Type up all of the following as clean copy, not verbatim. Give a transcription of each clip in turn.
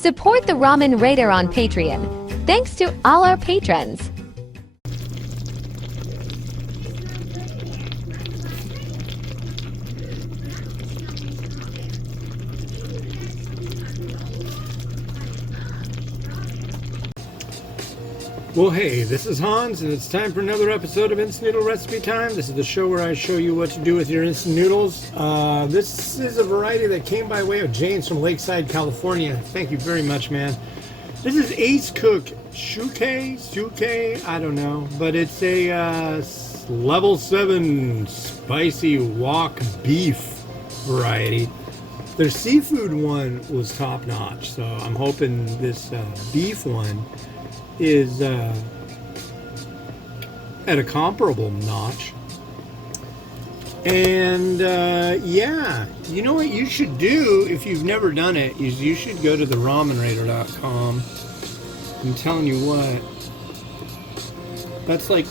Support the Ramen Raider on Patreon. Thanks to all our patrons. Well, hey, this is Hans, and it's time for another episode of Instant Noodle Recipe Time. This is the show where I show you what to do with your instant noodles. This is a variety that came by way of James from Lakeside, California. Thank you very much, man. This is Acecook Suke, I don't know, but it's a level 7 spicy wok beef variety. Their seafood one was top notch, so I'm hoping this beef one is at a comparable notch. And yeah, you know what you should do if you've never done it is you should go to the ramenraider.com. I'm telling you what, that's like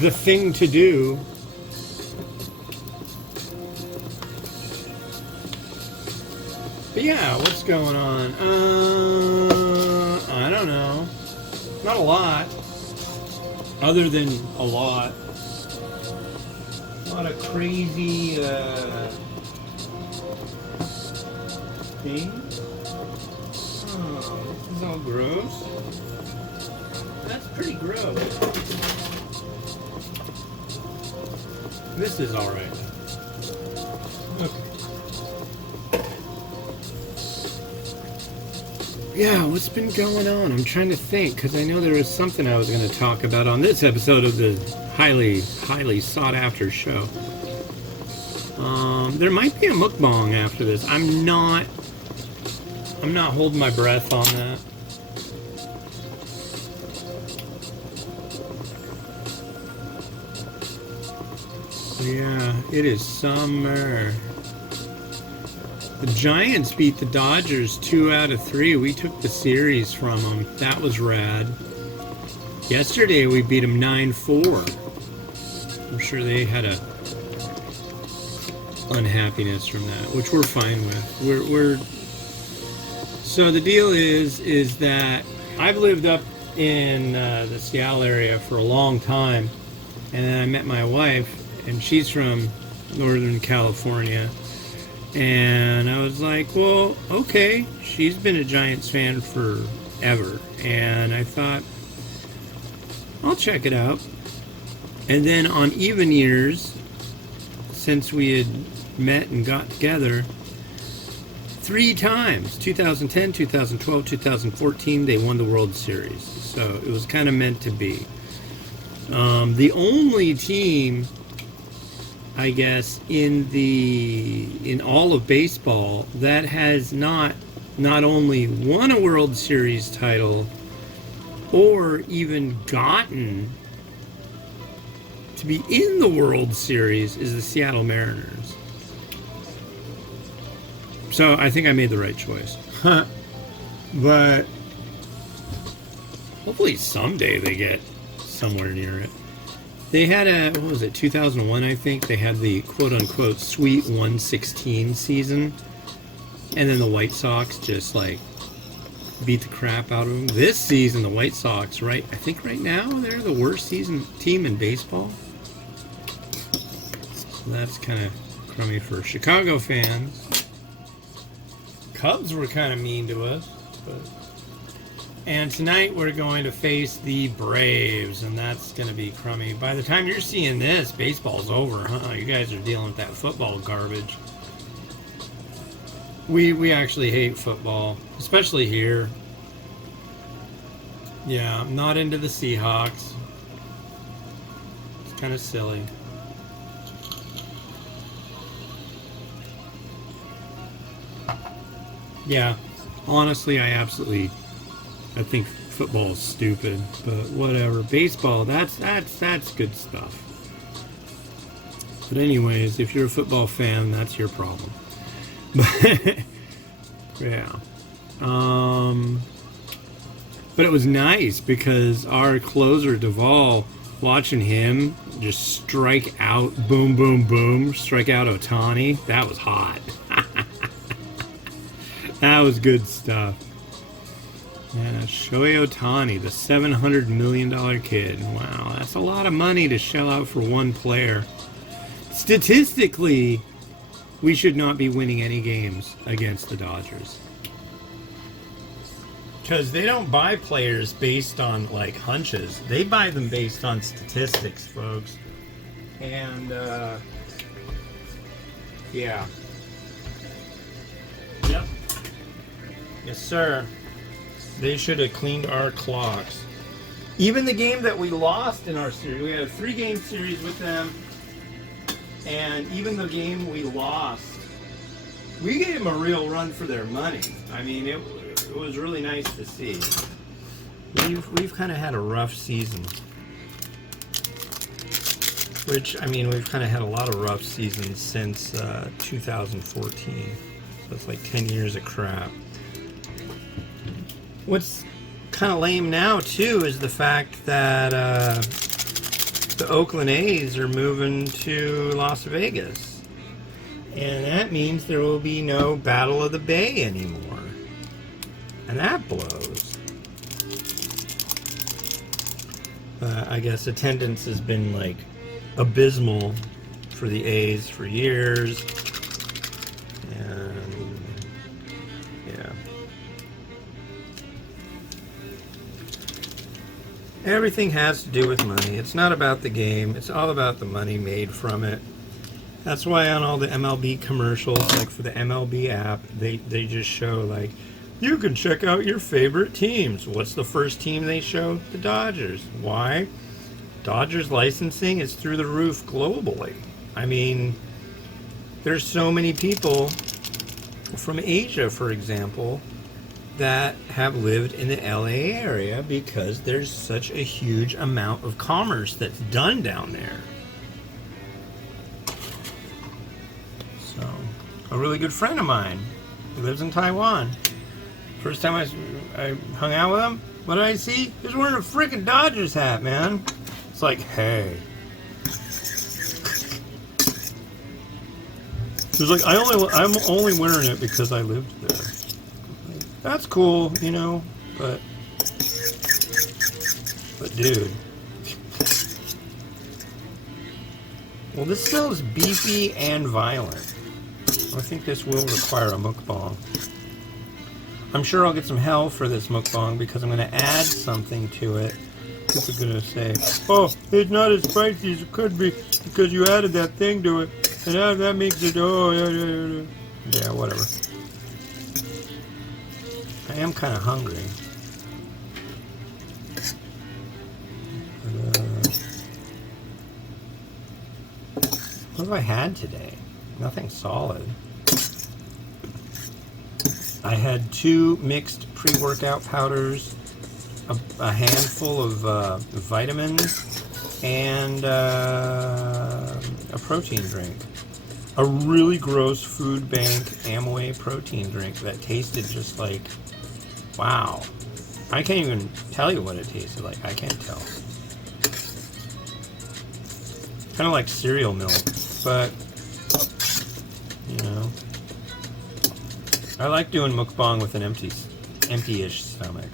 the thing to do. But yeah, what's going on? I don't know. Not a lot, other than a lot of crazy things. Oh, this is all gross. That's pretty gross. This is all right. Okay. Yeah, what's been going on? I'm trying to think, because I know there was something I was going to talk about on this episode of the highly sought-after show. There might be a mukbang after this. I'm not holding my breath on that. Yeah, it is summer. The Giants beat the Dodgers 2 out of 3. We took the series from them. That was rad. Yesterday we beat them 9-4. I'm sure they had a unhappiness from that, which we're fine with. We're so the deal is that I've lived up in the Seattle area for a long time, and then I met my wife, and she's from Northern California. And I was like, well, okay, she's been a Giants fan forever. And I thought, I'll check it out. And then on even years, since we had met and got together, 3 times, 2010, 2012, 2014, they won the World Series. So it was kind of meant to be. The only team, I guess, in all of baseball that has not only won a World Series title or even gotten to be in the World Series is the Seattle Mariners. So I think I made the right choice. But hopefully someday they get somewhere near it. They had what was it, 2001, I think? They had the quote-unquote Sweet 116 season. And then the White Sox just, like, beat the crap out of them. This season, the White Sox, I think right now, they're the worst team in baseball. So that's kind of crummy for Chicago fans. Cubs were kind of mean to us, but... And tonight we're going to face the Braves, and that's going to be crummy. By the time you're seeing this, baseball's over, huh? You guys are dealing with that football garbage. We actually hate football, especially here. Yeah, I'm not into the Seahawks. It's kind of silly. Yeah, honestly, I think football is stupid, but whatever. Baseball, that's good stuff. But anyways, if you're a football fan, that's your problem. But yeah. But it was nice because our closer Duvall, watching him just strike out, boom, boom, boom, strike out Ohtani, that was hot. That was good stuff. Yeah, Shohei Ohtani, the $700 million kid. Wow, that's a lot of money to shell out for one player. Statistically, we should not be winning any games against the Dodgers. Because they don't buy players based on, like, hunches. They buy them based on statistics, folks. And, yeah. Yep. Yes, sir. They should have cleaned our clocks. Even the game that we lost in our series, we had a 3-game series with them, and even the game we lost, we gave them a real run for their money. I mean, it was really nice to see. We've kind of had a rough season. Which, I mean, we've kind of had a lot of rough seasons since 2014. So it's like 10 years of crap. What's kind of lame now, too, is the fact that the Oakland A's are moving to Las Vegas. And that means there will be no Battle of the Bay anymore. And that blows. I guess attendance has been, like, abysmal for the A's for years. And, yeah. Everything has to do with money. It's not about the game. It's all about the money made from it. That's why on all the MLB commercials, like for the MLB app, they just show, like, you can check out your favorite teams. What's the first team they show? The Dodgers. Why? Dodgers licensing is through the roof globally. I mean, there's so many people from Asia, for example, that have lived in the LA area because there's such a huge amount of commerce that's done down there. So, a really good friend of mine who lives in Taiwan. First time I hung out with him, what did I see? He was wearing a freaking Dodgers hat, man. It's like, hey. He was like, I'm only wearing it because I lived there. That's cool, you know, but dude. Well, this still is beefy and violent. I think this will require a mukbang. I'm sure I'll get some hell for this mukbang because I'm going to add something to it. People are going to say, oh, it's not as spicy as it could be because you added that thing to it. And now that makes it, oh, yeah, whatever. I am kind of hungry. What have I had today? Nothing solid. I had 2 mixed pre-workout powders, a handful of vitamins, and a protein drink. A really gross Food Bank Amway protein drink that tasted just like, wow. I can't even tell you what it tasted like. I can't tell. Kind of like cereal milk, but, you know. I like doing mukbang with an empty-ish stomach.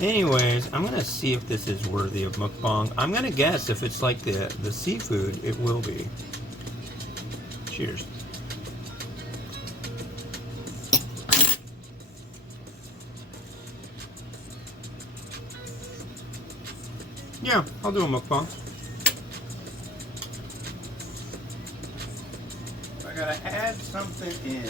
Anyways, I'm going to see if this is worthy of mukbang. I'm going to guess if it's like the seafood, it will be. Cheers. Yeah, I'll do a mukbang. I gotta add something in.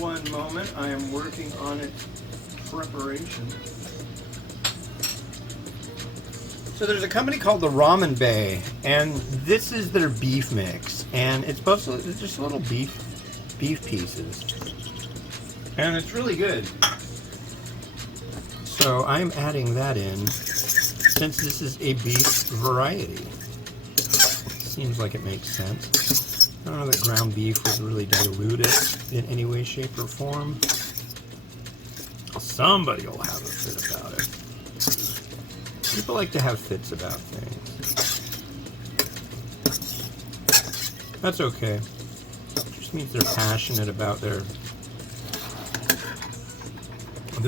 One moment, I am working on its preparation. So there's a company called the Ramen Bay, and this is their beef mix, and it's just little beef pieces, and it's really good. So I'm adding that in, since this is a beef variety. Seems like it makes sense. I don't know that ground beef would really dilute it in any way, shape, or form. Somebody will have a fit about it. People like to have fits about things. That's okay. Just means they're passionate about their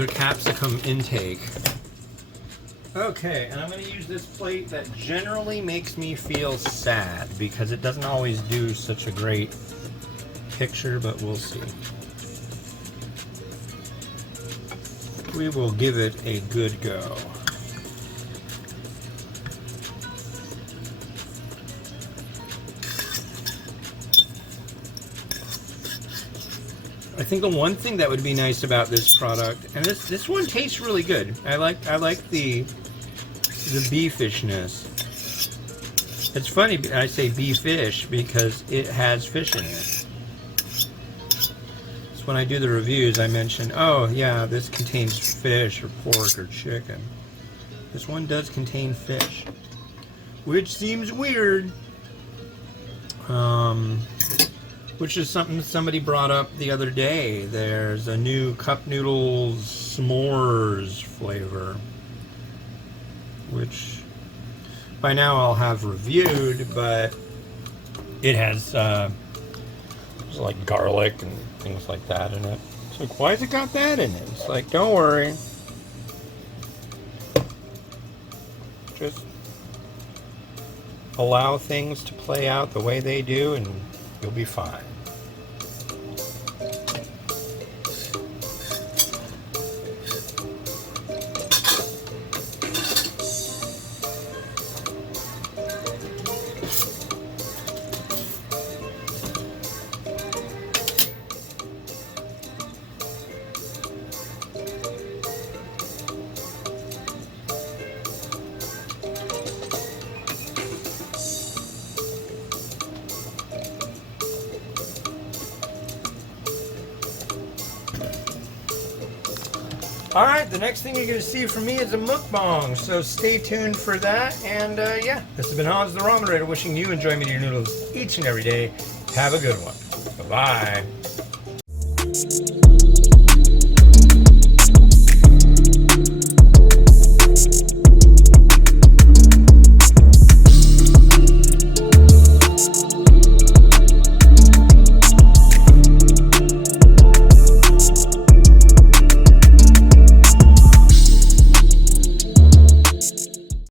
capsicum intake. Okay, and I'm going to use this plate that generally makes me feel sad because it doesn't always do such a great picture, but we'll see. We will give it a good go. I think the one thing that would be nice about this product, and this one tastes really good. I like the beefishness. It's funny I say beefish because it has fish in it. So when I do the reviews, I mention, oh yeah, this contains fish or pork or chicken. This one does contain fish, which seems weird. Which is something somebody brought up the other day. There's a new cup noodles s'mores flavor, which by now I'll have reviewed, but it has like garlic and things like that in it. It's like, why's it got that in it? It's like, don't worry. Just allow things to play out the way they do and you'll be fine. Alright, the next thing you're going to see from me is a mukbang, so stay tuned for that. And yeah, this has been Hans the Ramen Rater wishing you enjoyment of your noodles each and every day. Have a good one. Bye-bye.